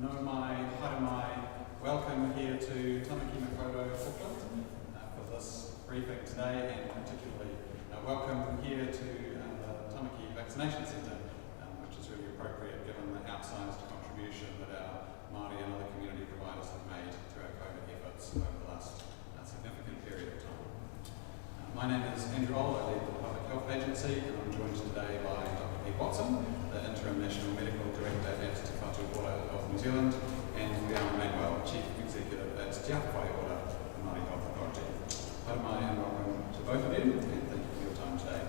No mai, haere mai. Welcome here to Tamaki Makaurau, Auckland, for this briefing today, and particularly welcome here to the Tamaki Vaccination Centre, which is really appropriate given the outsized contribution that our Māori and other community providers have made to our COVID efforts over the last significant period of time. My name is Andrew Old, I lead the Public Health Agency, and I'm joined today by Dr. Whatu, the Interim National Medical Director at Whatu of New Zealand, and Leon Manuel, Chief Executive at Te Whai Ora, the Māori Health Authority. Haere mai and welcome to both of you, and thank you for your time today.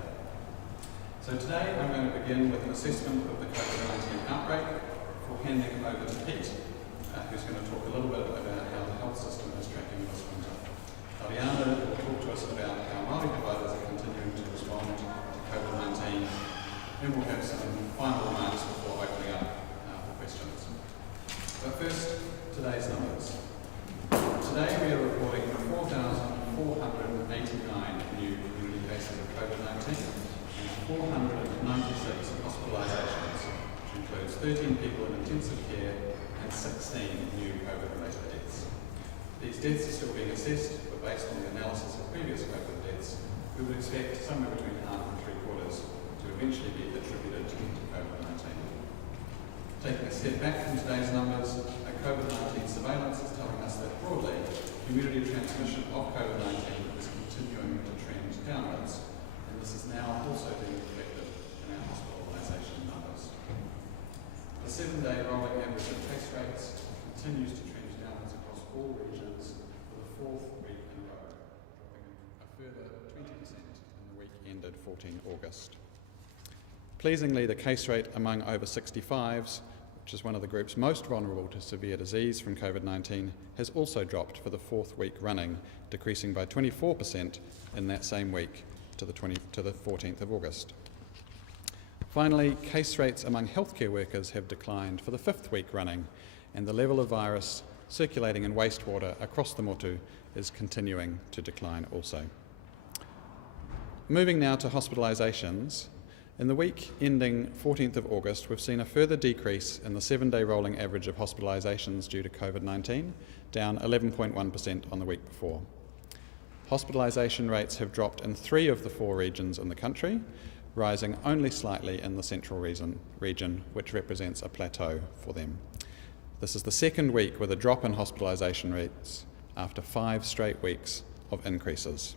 So today I'm going to begin with an assessment of the COVID-19 outbreak before handing over to Pete, who's going to talk a little bit about how the health system is tracking this winter. Ariana will talk to us about how Māori providers are continuing to respond to COVID-19, and we'll have some final remarks before opening up for questions. But first, today's numbers. Today we are reporting 4,489 new community cases of COVID-19 and 496 hospitalisations, which includes 13 people in intensive care and 16 new COVID-related deaths. These deaths are still being assessed, but based on the analysis of previous COVID deaths, we would expect somewhere between half and three-quarters to eventually be attributed to COVID-19. Taking a step back from today's numbers, COVID-19 surveillance is telling us that broadly, community transmission of COVID-19 is continuing to trend downwards, and this is now also being reflected in our hospitalisation numbers. The 7-day rolling average of case rates continues to trend downwards across all regions for the fourth week in a row, dropping a further 20% in the week ended 14 August. Pleasingly, the case rate among over 65s, which is one of the groups most vulnerable to severe disease from COVID-19, has also dropped for the fourth week running, decreasing by 24% in that same week to the 14th of August. Finally, case rates among healthcare workers have declined for the fifth week running, and the level of virus circulating in wastewater across the motu is continuing to decline also. Moving now to hospitalisations. In the week ending 14th of August, we've seen a further decrease in the 7-day rolling average of hospitalisations due to COVID-19, down 11.1% on the week before. Hospitalisation rates have dropped in 3 of the 4 regions in the country, rising only slightly in the central region, which represents a plateau for them. This is the second week with a drop in hospitalisation rates after 5 straight weeks of increases.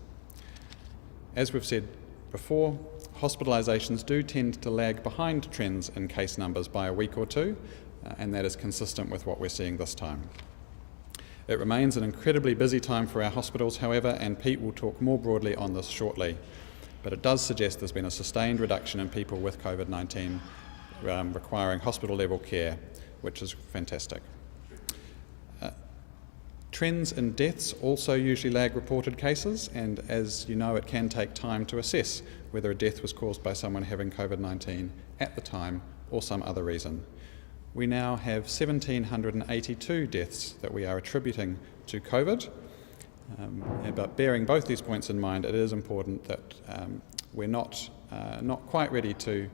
As we've said before, hospitalisations do tend to lag behind trends in case numbers by a week or two, and that is consistent with what we're seeing this time. It remains an incredibly busy time for our hospitals, however, and Pete will talk more broadly on this shortly, but it does suggest there's been a sustained reduction in people with COVID-19 requiring hospital-level care, which is fantastic. Trends in deaths also usually lag reported cases, and as you know, it can take time to assess whether a death was caused by someone having COVID-19 at the time or some other reason. We now have 1,782 deaths that we are attributing to COVID, but bearing both these points in mind, it is important that we're not quite ready to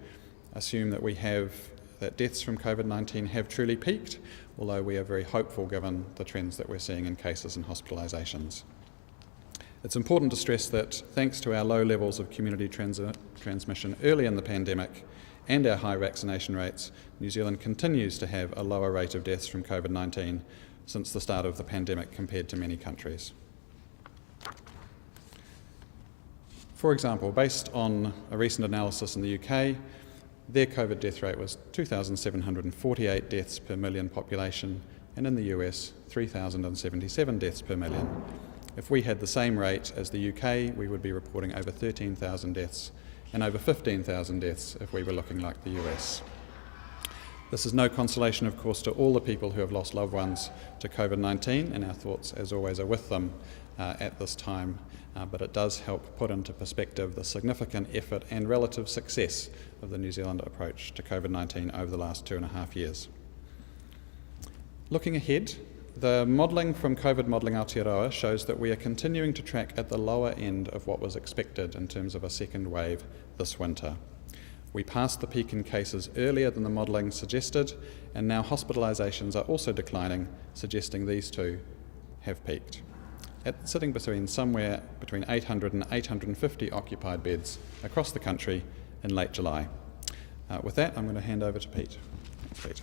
assume that deaths from COVID-19 have truly peaked, although we are very hopeful given the trends that we're seeing in cases and hospitalisations. It's important to stress that thanks to our low levels of community transmission early in the pandemic and our high vaccination rates, New Zealand continues to have a lower rate of deaths from COVID-19 since the start of the pandemic compared to many countries. For example, based on a recent analysis in the UK, their COVID death rate was 2,748 deaths per million population, and in the US, 3,077 deaths per million. If we had the same rate as the UK, we would be reporting over 13,000 deaths and over 15,000 deaths if we were looking like the US. This is no consolation, of course, to all the people who have lost loved ones to COVID-19, and our thoughts, as always, are with them at this time, but it does help put into perspective the significant effort and relative success of the New Zealand approach to COVID-19 over the last 2.5 years. Looking ahead, the modelling from COVID Modelling Aotearoa shows that we are continuing to track at the lower end of what was expected in terms of a second wave this winter. We passed the peak in cases earlier than the modelling suggested, and now hospitalisations are also declining, suggesting these two have peaked. Sitting somewhere between 800 and 850 occupied beds across the country in late July. With that, I'm going to hand over to Pete. Thanks, Pete.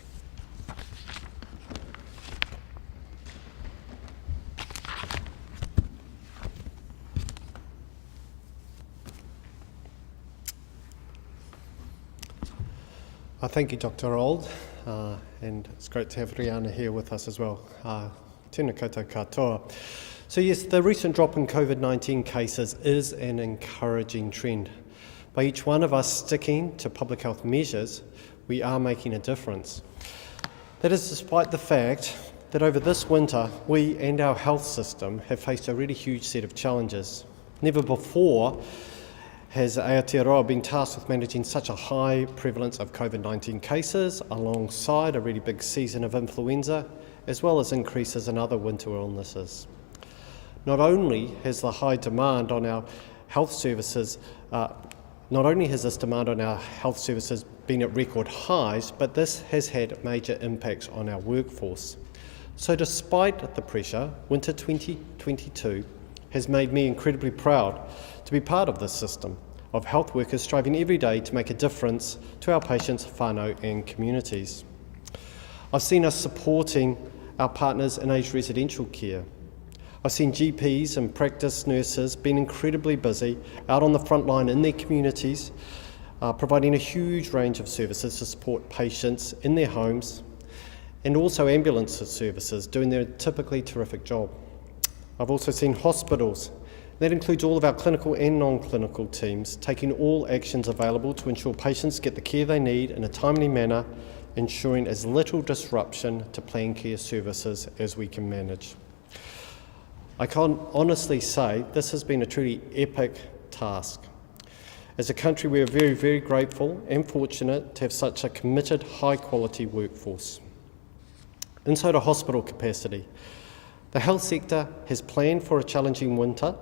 Thank you, Dr. Old, and it's great to have Rihanna here with us as well. Tēnā koutou katoa. So yes, the recent drop in COVID-19 cases is an encouraging trend. By each one of us sticking to public health measures, we are making a difference. That is despite the fact that over this winter, we and our health system have faced a really huge set of challenges. Never before has Aotearoa been tasked with managing such a high prevalence of COVID-19 cases alongside a really big season of influenza, as well as increases in other winter illnesses. Not only has the high demand on our health services, been at record highs, but this has had major impacts on our workforce. So despite the pressure, winter 2022 has made me incredibly proud to be part of this system of health workers striving every day to make a difference to our patients, whānau and communities. I've seen us supporting our partners in aged residential care. I've seen GPs and practice nurses being incredibly busy out on the front line in their communities, providing a huge range of services to support patients in their homes, and also ambulance services doing their typically terrific job. I've also seen hospitals. That includes all of our clinical and non-clinical teams taking all actions available to ensure patients get the care they need in a timely manner, ensuring as little disruption to planned care services as we can manage. I can honestly say this has been a truly epic task. As a country, we are very, very grateful and fortunate to have such a committed, high-quality workforce. Inside a hospital capacity, the health sector has planned for a challenging winter.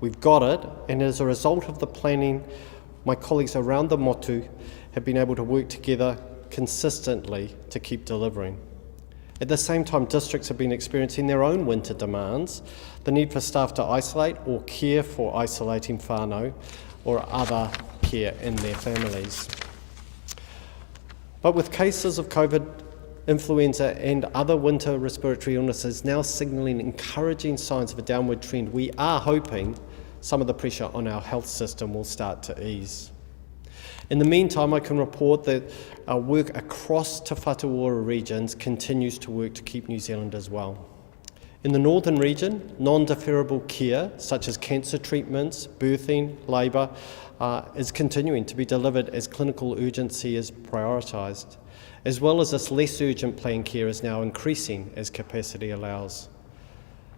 We've got it, and as a result of the planning, my colleagues around the motu have been able to work together consistently to keep delivering. At the same time, districts have been experiencing their own winter demands, the need for staff to isolate or care for isolating whānau or other care in their families. But with cases of COVID, influenza and other winter respiratory illnesses now signalling encouraging signs of a downward trend, we are hoping some of the pressure on our health system will start to ease. In the meantime, I can report that our work across Te Whatu regions continues to work to keep New Zealanders well. In the northern region, non-deferrable care, such as cancer treatments, birthing, labour, is continuing to be delivered as clinical urgency is prioritised, as well as this less urgent planned care is now increasing as capacity allows.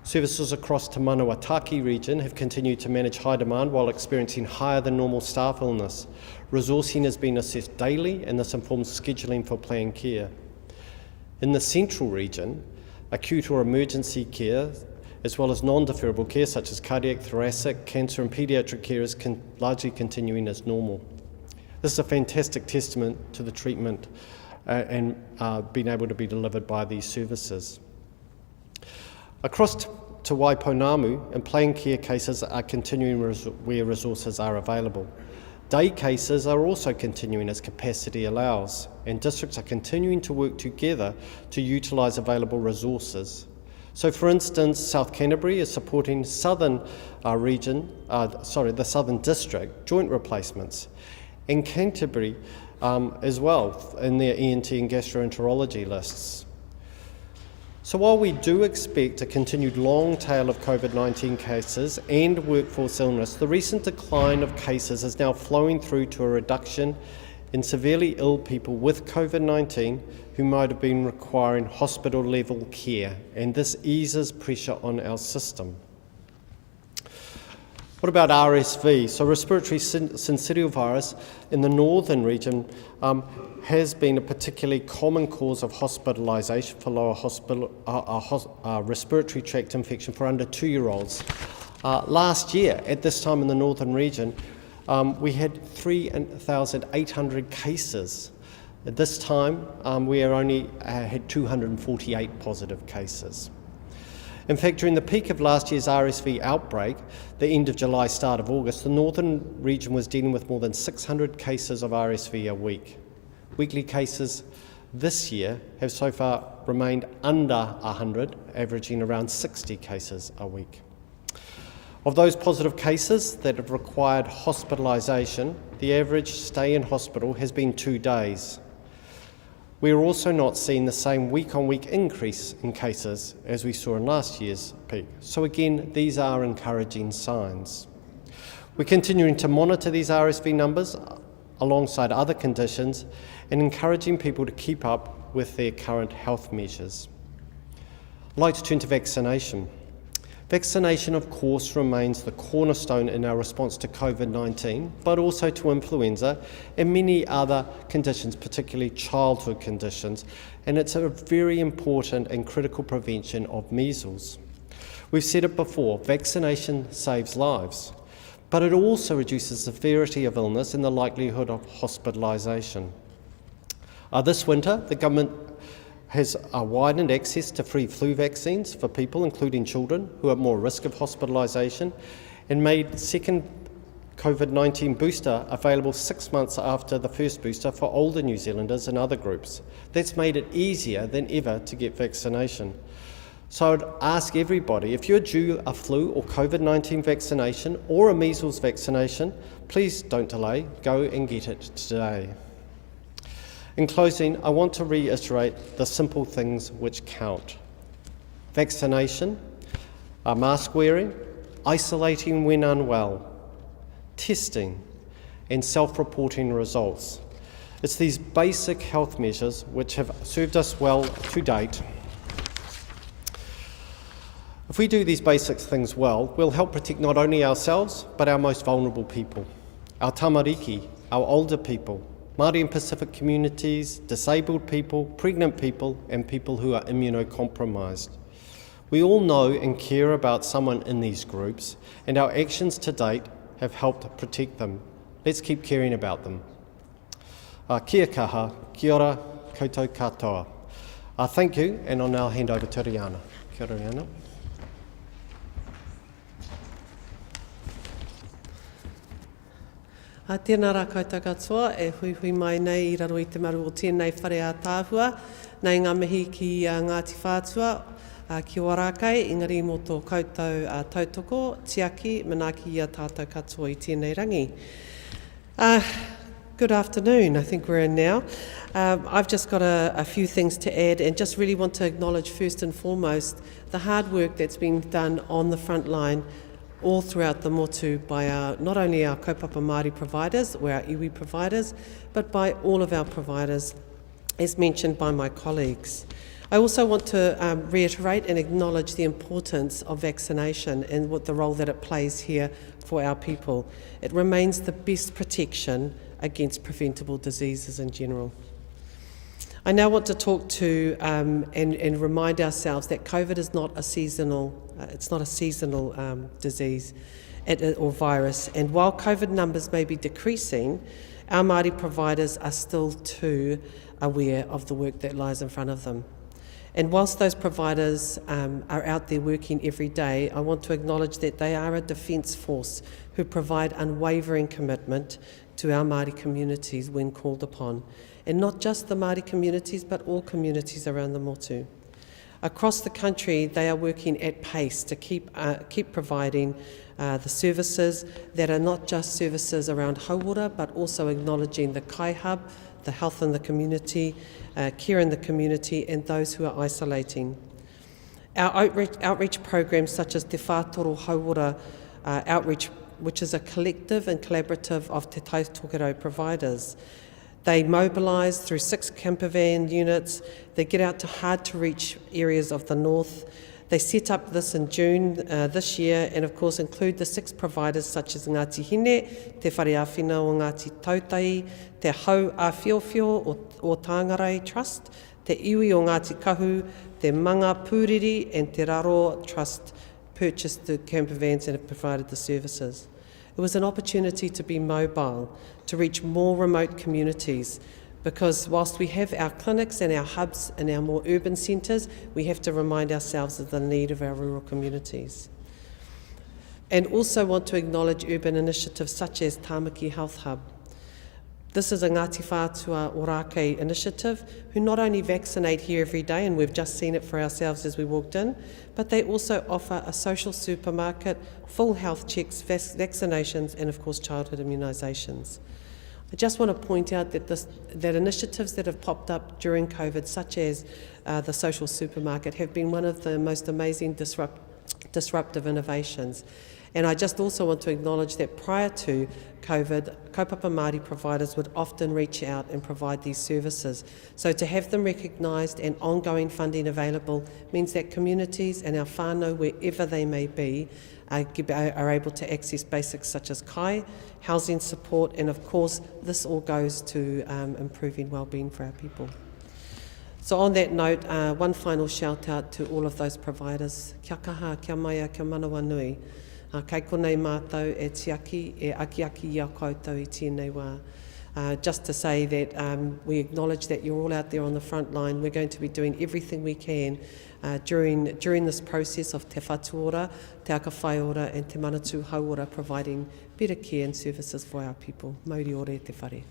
Services across Te Manawataki region have continued to manage high demand while experiencing higher than normal staff illness. Resourcing has been assessed daily, and this informs scheduling for planned care. In the central region, acute or emergency care, as well as non-deferrable care such as cardiac, thoracic, cancer and paediatric care is largely continuing as normal. This is a fantastic testament to the treatment and being able to be delivered by these services. Across to Waiponamu, and planned care cases are continuing where resources are available. Day cases are also continuing as capacity allows, and districts are continuing to work together to utilise available resources. So for instance, South Canterbury is supporting the Southern District joint replacements, and Canterbury as well in their ENT and gastroenterology lists. So while we do expect a continued long tail of COVID-19 cases and workforce illness, the recent decline of cases is now flowing through to a reduction in severely ill people with COVID-19 who might have been requiring hospital-level care, and this eases pressure on our system. What about RSV? So respiratory syncytial virus in the northern region has been a particularly common cause of hospitalisation for lower respiratory tract infection for under 2-year-olds. Last year, at this time in the northern region, we had 3,800 cases. At this time, we only had 248 positive cases. In fact, during the peak of last year's RSV outbreak, the end of July, start of August, the northern region was dealing with more than 600 cases of RSV a week. Weekly cases this year have so far remained under 100, averaging around 60 cases a week. Of those positive cases that have required hospitalisation, the average stay in hospital has been 2 days. We are also not seeing the same week-on-week increase in cases as we saw in last year's peak. So again, these are encouraging signs. We're continuing to monitor these RSV numbers alongside other conditions and encouraging people to keep up with their current health measures. I'd like to turn to vaccination. Vaccination, of course, remains the cornerstone in our response to COVID-19, but also to influenza and many other conditions, particularly childhood conditions, and it's a very important and critical prevention of measles. We've said it before, vaccination saves lives, but it also reduces the severity of illness and the likelihood of hospitalisation. This winter, the government has widened access to free flu vaccines for people, including children, who are at more risk of hospitalisation, and made second COVID-19 booster available 6 months after the first booster for older New Zealanders and other groups. That's made it easier than ever to get vaccination. So I'd ask everybody, if you're due a flu or COVID-19 vaccination or a measles vaccination, please don't delay, go and get it today. In closing, I want to reiterate the simple things which count. Vaccination, mask wearing, isolating when unwell, testing, and self-reporting results. It's these basic health measures which have served us well to date. If we do these basic things well, we'll help protect not only ourselves, but our most vulnerable people, our tamariki, our older people, Māori and Pacific communities, disabled people, pregnant people, and people who are immunocompromised. We all know and care about someone in these groups, and our actions to date have helped protect them. Let's keep caring about them. Kia kaha, kia ora, koutou katoa. Thank you, and I'll now hand over to Rihanna. Kia ora, Rihanna. Tēnā rā koutou katoa, e hui mai nei I raro I te maru o tēnei whare a tāhua, nei ngā mihi ki Ngāti Whātua, ki Warakai, engari mō tō koutou tautoko, tiaki, manaki I a tātou katoa I tēnei rangi. Good afternoon, I think we're in now. I've just got a few things to add and just really want to acknowledge first and foremost the hard work that's been done on the front line all throughout the motu by not only our kaupapa Māori providers or our iwi providers, but by all of our providers, as mentioned by my colleagues. I also want to reiterate and acknowledge the importance of vaccination and what the role that it plays here for our people. It remains the best protection against preventable diseases in general. I now want to talk to and remind ourselves that COVID is not a seasonal disease or virus, and while COVID numbers may be decreasing, our Māori providers are still too aware of the work that lies in front of them. And whilst those providers are out there working every day, I want to acknowledge that they are a defence force who provide unwavering commitment to our Māori communities when called upon. And not just the Māori communities, but all communities around the motu. Across the country, they are working at pace to keep providing the services that are not just services around hauora, but also acknowledging the kai hub, the health in the community, care in the community, and those who are isolating. Our outreach programs such as Te Whātoro Hauora Outreach, which is a collective and collaborative of Te Tautokero providers. They mobilise through 6 campervan units. They get out to hard-to-reach areas of the north. They set up this in June this year and, of course, include the 6 providers such as Ngāti Hine, Te Whare Āwhina o Ngāti Tautai, Te Hau Āwhiowhio o Tāngarai Trust, Te Iwi o Ngāti Kahu, Te Manga Pūriri and Te Raro Trust purchased the campervans and have provided the services. It was an opportunity to be mobile, to reach more remote communities, because whilst we have our clinics and our hubs in our more urban centres, we have to remind ourselves of the need of our rural communities. And also want to acknowledge urban initiatives such as Tāmaki Health Hub. This is a Ngāti Whātua Ōrākei initiative who not only vaccinate here every day, and we've just seen it for ourselves as we walked in, but they also offer a social supermarket, full health checks, vaccinations, and of course childhood immunisations. I just want to point out that initiatives that have popped up during COVID, such as the social supermarket, have been one of the most amazing disruptive innovations. And I just also want to acknowledge that prior to COVID, kaupapa Māori providers would often reach out and provide these services. So to have them recognised and ongoing funding available means that communities and our whānau, wherever they may be, are able to access basics such as kai, housing support, and of course this all goes to improving wellbeing for our people. So on that note, one final shout out to all of those providers. Kia kaha, kia maia, kia manawa nui. Kei konei mātou e tiaki, e aki i a koutou i tēnei wā. Just to say that we acknowledge that you're all out there on the front line. We're going to be doing everything we can during this process of te whatuora, te aka whaiora and te manatū hauora, providing better care and services for our people. Mauri ore te whare.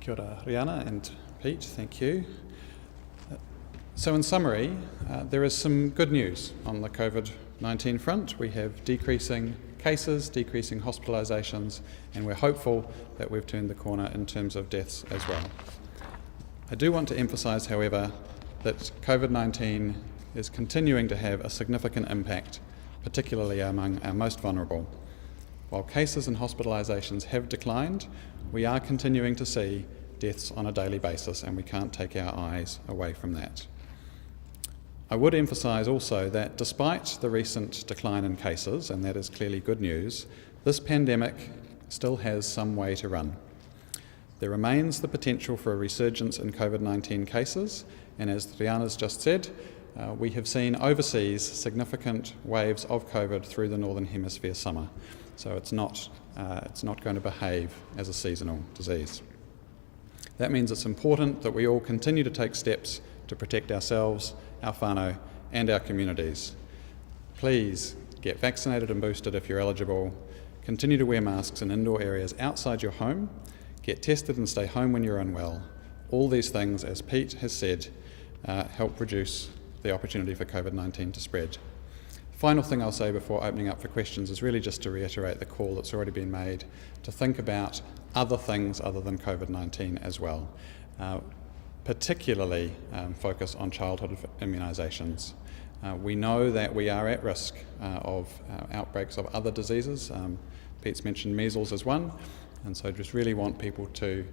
Kia ora, Rihanna and Pete, thank you. So in summary, there is some good news on the COVID-19 front. We have decreasing cases, decreasing hospitalisations, and we're hopeful that we've turned the corner in terms of deaths as well. I do want to emphasise, however, that COVID-19 is continuing to have a significant impact, particularly among our most vulnerable. While cases and hospitalisations have declined, we are continuing to see deaths on a daily basis, and we can't take our eyes away from that. I would emphasise also that despite the recent decline in cases, and that is clearly good news, this pandemic still has some way to run. There remains the potential for a resurgence in COVID-19 cases, and as Rihanna's just said, we have seen overseas significant waves of COVID through the Northern Hemisphere summer, so it's not going to behave as a seasonal disease. That means it's important that we all continue to take steps to protect ourselves, our whānau and our communities. Please get vaccinated and boosted if you're eligible, continue to wear masks in indoor areas outside your home, get tested and stay home when you're unwell. All these things, as Pete has said, help reduce the opportunity for COVID-19 to spread. Final thing I'll say before opening up for questions is really just to reiterate the call that's already been made to think about other things other than COVID-19 as well. Particularly focus on childhood immunisations. We know that we are at risk of outbreaks of other diseases. Pete's mentioned measles as one, and so just really want people to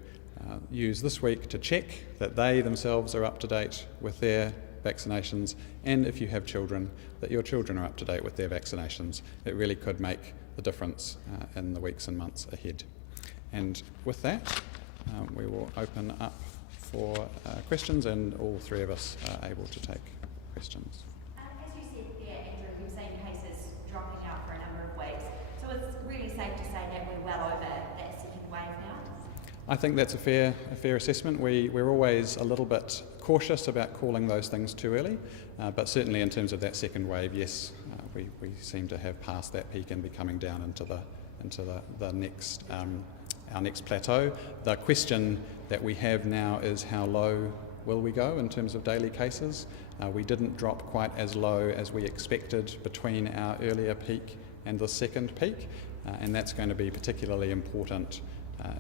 use this week to check that they themselves are up to date with their vaccinations, and if you have children, that your children are up to date with their vaccinations. It really could make the difference in the weeks and months ahead. And with that, we will open up for questions, and all three of us are able to take questions. As you said there, Andrew, we've seen cases dropping out for a number of weeks, so it's really safe to say that we're well over that second wave now? I think that's a fair assessment. We're always a little bit cautious about calling those things too early, but certainly in terms of that second wave, yes, we seem to have passed that peak and be coming down into the next our next plateau. The question that we have now is how low will we go in terms of daily cases? We didn't drop quite as low as we expected between our earlier peak and the second peak, and that's going to be particularly important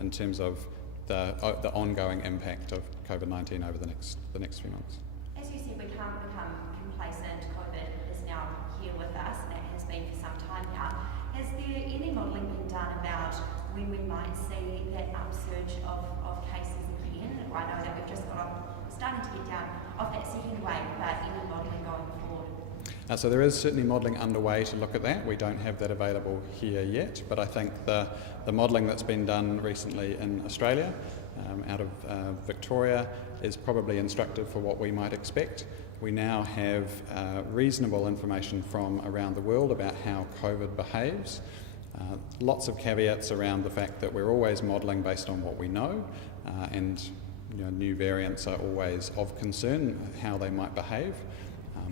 in terms of the ongoing impact of COVID-19 over the next few months. As you said, we can't become complacent. COVID is now here with us, and it has been for some time now. Has there any modelling been done about when we might see that upsurge of cases again? I know that we've just starting to get down off that second wave, but any modelling going forward? So there is certainly modelling underway to look at that. We don't have that available here yet, but I think the modelling that's been done recently in Australia out of Victoria is probably instructive for what we might expect. We now have reasonable information from around the world about how COVID behaves. Lots of caveats around the fact that we're always modelling based on what we know, and new variants are always of concern, how they might behave.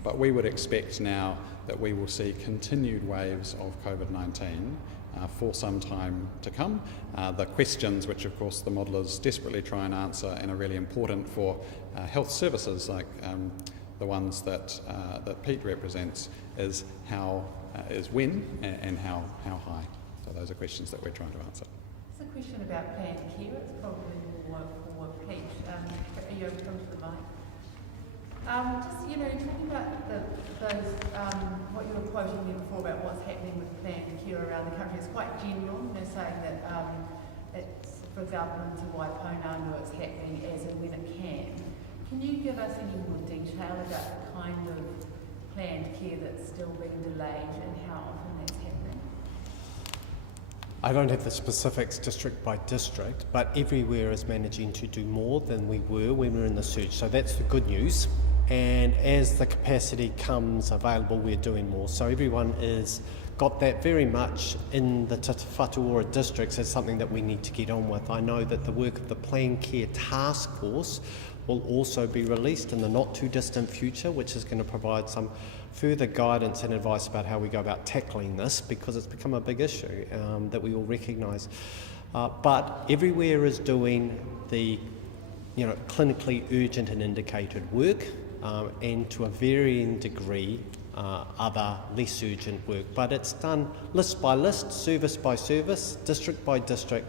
But we would expect now that we will see continued waves of COVID-19 for some time to come. The questions which of course the modellers desperately try and answer and are really important for health services like the ones that Pete represents is when and how high. So those are questions that we're trying to answer. It's a question about planned care. It's probably more for Pete. Are you open to the mic? Talking about those, what you were quoting there before about what's happening with planned care around the country, it's quite general. They're saying that it's, for example, into Waiponanga, it's happening as and when it can. Can you give us any more detail about the kind of planned care that's still being delayed and how often that's happening? I don't have the specifics district by district, but everywhere is managing to do more than we were when we were in the surge. So that's the good news. And as the capacity comes available, we're doing more. So everyone is got that very much in the Whatu districts as something that we need to get on with. I know that the work of the Planned Care Task Force will also be released in the not too distant future, which is going to provide some further guidance and advice about how we go about tackling this, because it's become a big issue that we all recognise. But everywhere is doing the clinically urgent and indicated work, and to a varying degree other less urgent work. But it's done list by list, service by service, district by district.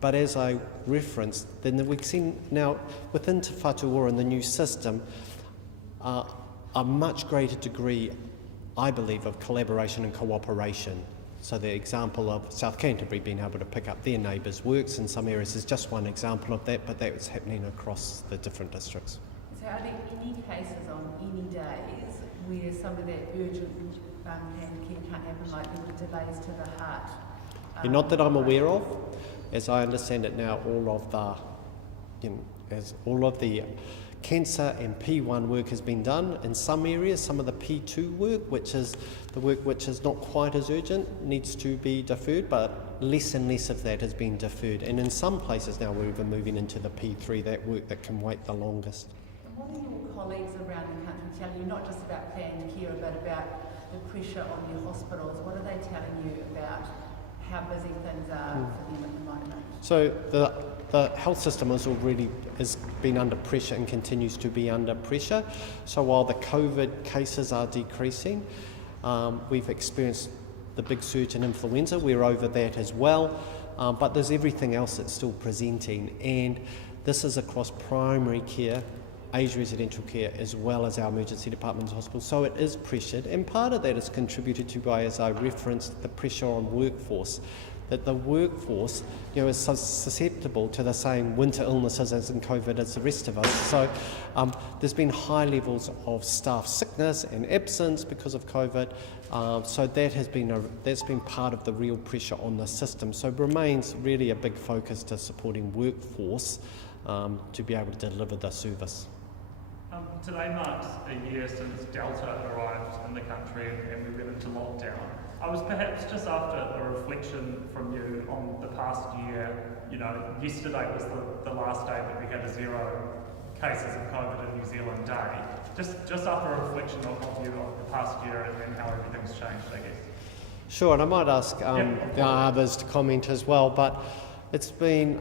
But as I referenced, then we've seen now within Te Whatu and the new system a much greater degree, I believe, of collaboration and cooperation. So the example of South Canterbury being able to pick up their neighbours' works in some areas is just one example of that, but that's happening across the different districts. So are there any cases on any days where some of that urgent planned care can't happen, like there were delays to the heart? Not that I'm aware of. As I understand it now, all of the cancer and P1 work has been done. In some areas, some of the P2 work, which is the work which is not quite as urgent, needs to be deferred, but less and less of that has been deferred. And in some places now, we're even moving into the P3, that work that can wait the longest. And what are your colleagues around the country telling you, not just about planned care, but about the pressure on your hospitals? What are they telling you about how busy things are for them at the moment? So the health system has been under pressure and continues to be under pressure. So while the COVID cases are decreasing, we've experienced the big surge in influenza. We're over that as well, but there's everything else that's still presenting, and this is across primary care, aged residential care, as well as our emergency departments and hospitals. So it is pressured, and part of that is contributed to by, as I referenced, the pressure on workforce. That the workforce, is susceptible to the same winter illnesses as in COVID as the rest of us. So there's been high levels of staff sickness and absence because of COVID. So that's been part of the real pressure on the system. So it remains really a big focus to supporting workforce to be able to deliver the service. Today marks a year since Delta arrived in the country and we went into lockdown. I was perhaps just after a reflection from you on the past year. Yesterday was the last day that we had a 0 cases of COVID in New Zealand day. Just after a reflection of you on the past year and how everything's changed, I guess. Sure, and I might ask the others to comment as well, but it's been,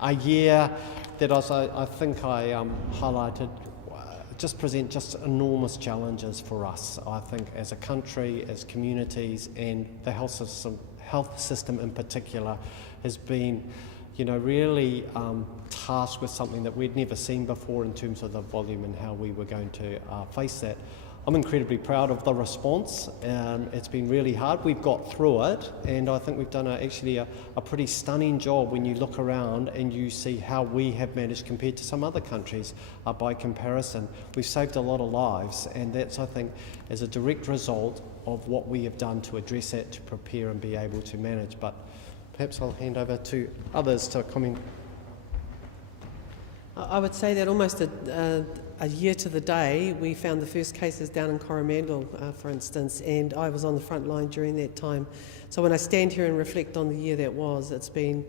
a year that I think I highlighted present enormous challenges for us, I think, as a country, as communities, and the health system in particular has been, really tasked with something that we'd never seen before in terms of the volume and how we were going to face that. I'm incredibly proud of the response. It's been really hard. We've got through it, and I think we've done a pretty stunning job when you look around and you see how we have managed compared to some other countries by comparison. We've saved a lot of lives, and that's, I think, as a direct result of what we have done to address that, to prepare and be able to manage. But perhaps I'll hand over to others to comment. I would say that almost a year to the day, we found the first cases down in Coromandel, for instance, and I was on the front line during that time. So when I stand here and reflect on the year that was, it's been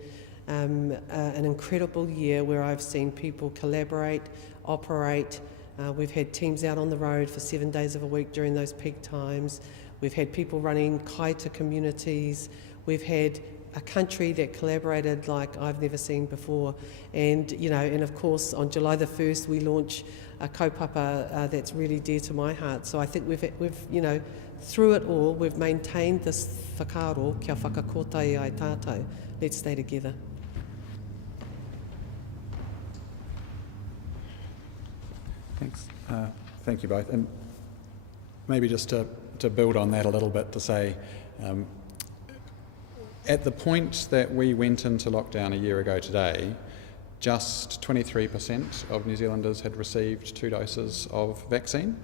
an incredible year where I've seen people collaborate, operate. We've had teams out on the road for 7 days of a week during those peak times. We've had people running kaita communities. We've had a country that collaborated like I've never seen before. And, and of course, on July the 1st, we launch a kaupapa that's really dear to my heart. So I think we've through it all, we've maintained this whakaaro, kia whakakotai ai tātou. Let's stay together. Thanks. Thank you both. And maybe just to build on that a little bit, to say, at the point that we went into lockdown a year ago today, just 23% of New Zealanders had received 2 doses of vaccine.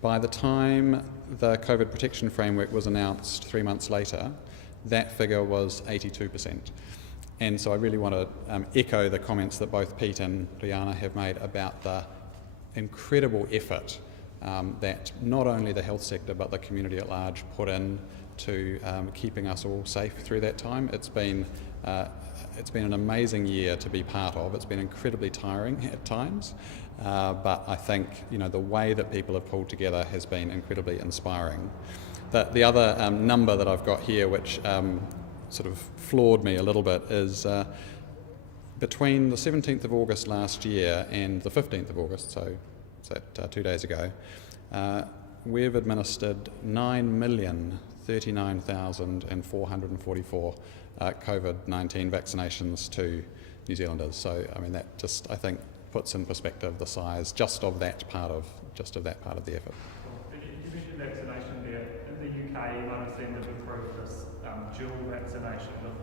By the time the COVID protection framework was announced 3 months later, that figure was 82%. And so I really want to echo the comments that both Pete and Rihanna have made about the incredible effort that not only the health sector but the community at large put in to keeping us all safe through that time. It's been an amazing year to be part of. It's been incredibly tiring at times, but I think the way that people have pulled together has been incredibly inspiring. The other number that I've got here, which sort of floored me a little bit, is between the 17th of August last year and the 15th of August, so 2 days ago, we've administered 9,039,444 COVID-19 vaccinations to New Zealanders. So, I mean, that just, I think, puts in perspective the size just of that part of the effort. You mentioned vaccination there. In the UK, you might have seen they've approved this dual vaccination with,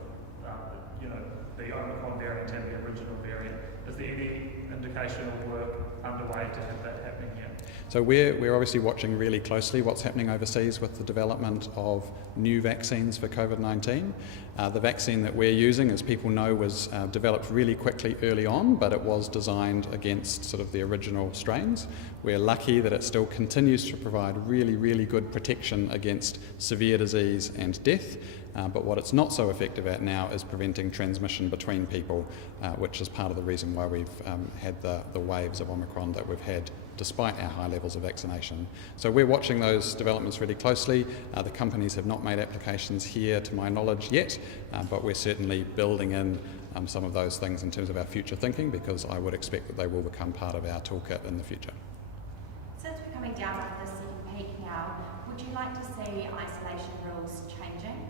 the Omicron variant and the original variant. Is there any indication of work underway to have that happening here? So we're obviously watching really closely what's happening overseas with the development of new vaccines for COVID-19. The vaccine that we're using, as people know, was developed really quickly early on, but it was designed against sort of the original strains. We're lucky that it still continues to provide really, really good protection against severe disease and death. But what it's not so effective at now is preventing transmission between people, which is part of the reason why we've had the waves of Omicron that we've had despite our high levels of vaccination. So we're watching those developments really closely. The companies have not made applications here to my knowledge yet, but we're certainly building in some of those things in terms of our future thinking, because I would expect that they will become part of our toolkit in the future. Since we're coming down to the second peak now, would you like to see isolation rules changing?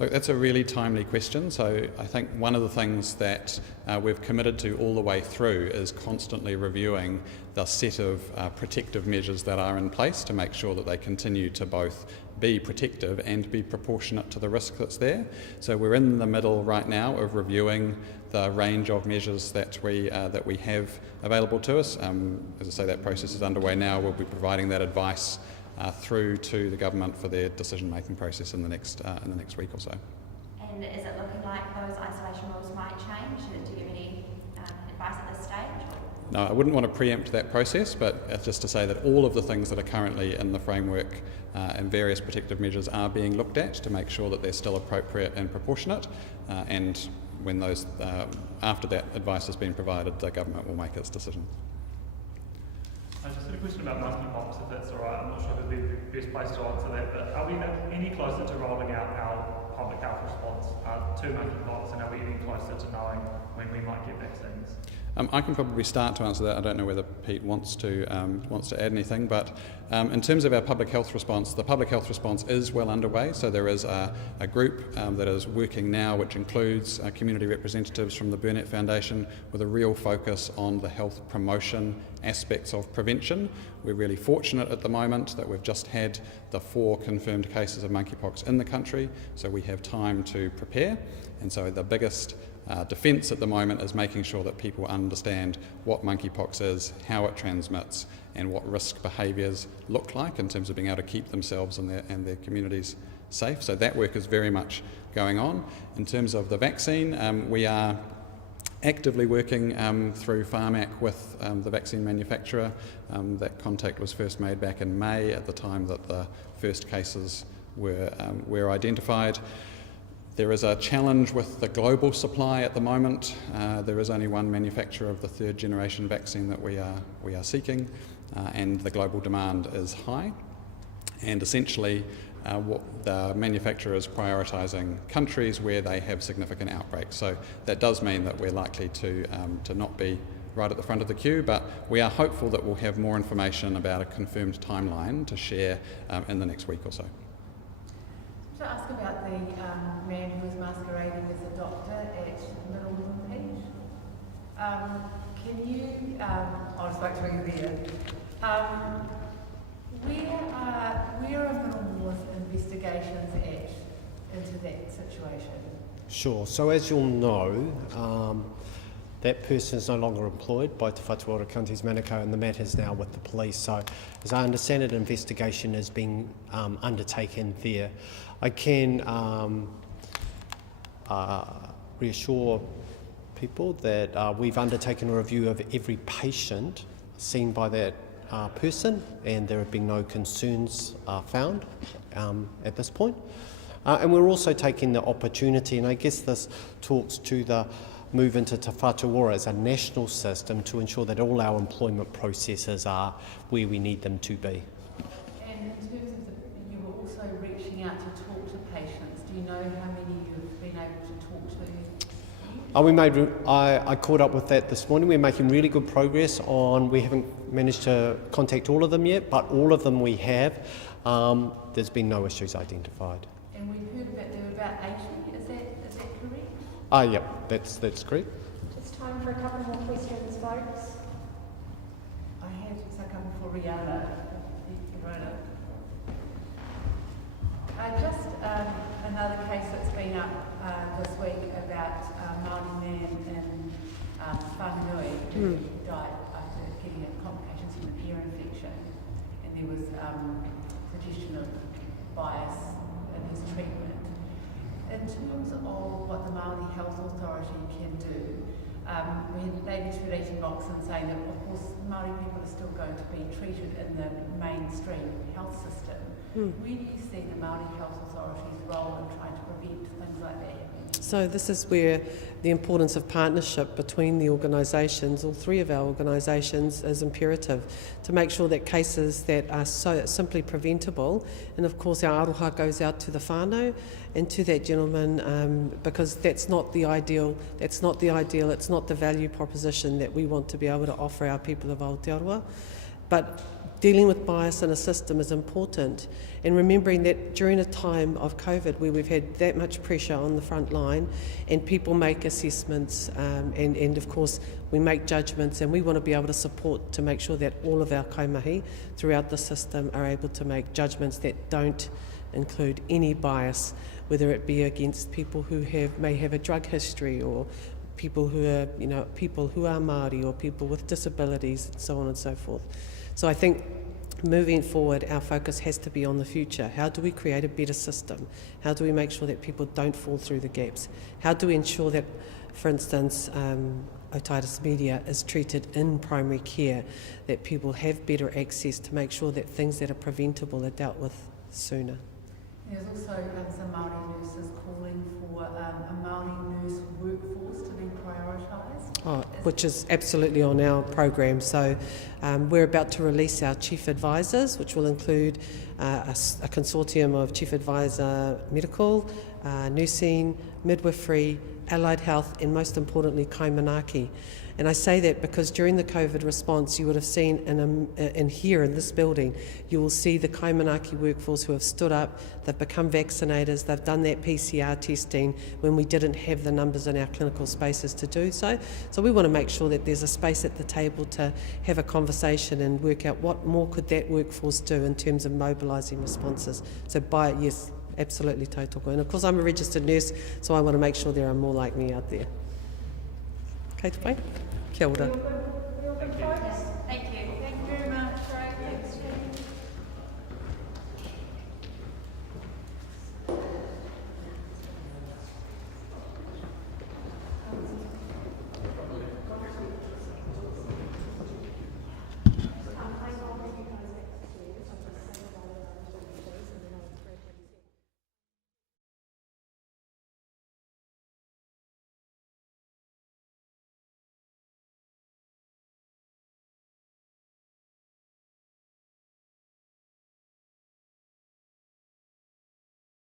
Look, that's a really timely question. So I think one of the things that we've committed to all the way through is constantly reviewing the set of protective measures that are in place to make sure that they continue to both be protective and be proportionate to the risk that's there. So we're in the middle right now of reviewing the range of measures that we have available to us. As I say, that process is underway now. We'll be providing that advice through to the government for their decision-making process in the next week or so. And is it looking like those isolation rules might change? Do you have any advice at this stage? No, I wouldn't want to preempt that process, but just to say that all of the things that are currently in the framework and various protective measures are being looked at to make sure that they're still appropriate and proportionate, and when those, after that advice has been provided, the government will make its decision. I just had a question about monkeypox, if that's all right. I'm not sure who'd be the best place to answer that, but are we any closer to rolling out our public health response to monkeypox, and are we any closer to knowing when we might get vaccines? I can probably start to answer that. I don't know whether Pete wants to add anything, but in terms of our public health response, the public health response is well underway. So there is a group that is working now, which includes community representatives from the Burnett Foundation, with a real focus on the health promotion aspects of prevention. We're really fortunate at the moment that we've just had the 4 confirmed cases of monkeypox in the country, so we have time to prepare. And so the biggest defence at the moment is making sure that people understand what monkeypox is, how it transmits, and what risk behaviours look like in terms of being able to keep themselves and their communities safe. So that work is very much going on. In terms of the vaccine, we are actively working through Pharmac with the vaccine manufacturer. That contact was first made back in May at the time that the first cases were identified. There is a challenge with the global supply at the moment. There is only one manufacturer of the third generation vaccine that we are seeking, and the global demand is high. And essentially, what the manufacturer is prioritising countries where they have significant outbreaks. So that does mean that we're likely to not be right at the front of the queue, but we are hopeful that we'll have more information about a confirmed timeline to share in the next week or so. To ask about the man who was masquerading as a doctor at Middle Wimpage. Can you, I'll just wait till you're there. Where are Middlemore's investigations at into that situation? Sure. So as you'll know, that person is no longer employed by Te Whatu Ora County's Manukau, and the matter is now with the police. So as I understand it, an investigation is being undertaken there. I can reassure people that we've undertaken a review of every patient seen by that person, and there have been no concerns found at this point. And we're also taking the opportunity, and I guess this talks to the move into Te Whatu Ora as a national system to ensure that all our employment processes are where we need them to be. And in terms of you were also reaching out to talk to patients. Do you know how many you've been able to talk to? I caught up with that this morning. We're making really good progress on, we haven't managed to contact all of them yet, but all of them we have. There's been no issues identified. And we've heard that there were about 80, is that correct? Yep, that's correct. It's time for a couple more questions, folks. I had a couple for Rihanna. Just another case that's been up this week about Māori man in Whanganui who died after getting complications from an ear infection, and there was suggestion of bias in his treatment. In terms of what the Māori Health Authority can do, we had Lady Teresa Boxon saying that of course Māori people are still going to be treated in the mainstream health system. Where do you see the Māori Health Authority's role in trying to prevent things like that happening? So this is where the importance of partnership between the organisations, all three of our organisations, is imperative to make sure that cases that are so simply preventable, and of course our aroha goes out to the whānau and to that gentleman, because that's not the ideal, it's not the value proposition that we want to be able to offer our people of Aotearoa. But dealing with bias in a system is important, and remembering that during a time of COVID where we've had that much pressure on the front line and people make assessments and of course we make judgments, and we want to be able to support to make sure that all of our kaimahi throughout the system are able to make judgments that don't include any bias, whether it be against people who may have a drug history, or people who are Māori, or people with disabilities, and so on and so forth. So I think moving forward, our focus has to be on the future. How do we create a better system? How do we make sure that people don't fall through the gaps? How do we ensure that, for instance, otitis media is treated in primary care, that people have better access to make sure that things that are preventable are dealt with sooner? There's also some Māori nurses calling for a Māori nurse workforce to be prioritised. Which is absolutely on our program. So we're about to release our chief advisors, which will include a consortium of chief advisor medical, nursing, midwifery, allied health, and most importantly kaimanaki. And I say that because during the COVID response, you would have seen in here in this building, you will see the kaimanaki workforce who have stood up, they've become vaccinators, they've done that PCR testing when we didn't have the numbers in our clinical spaces to do so. So we want to make sure that there's a space at the table to have a conversation and work out what more could that workforce do in terms of mobilising responses. So yes, absolutely tautoko. And of course I'm a registered nurse, so I want to make sure there are more like me out there. Kei te pai. Kia ora. Thank you. Thank you.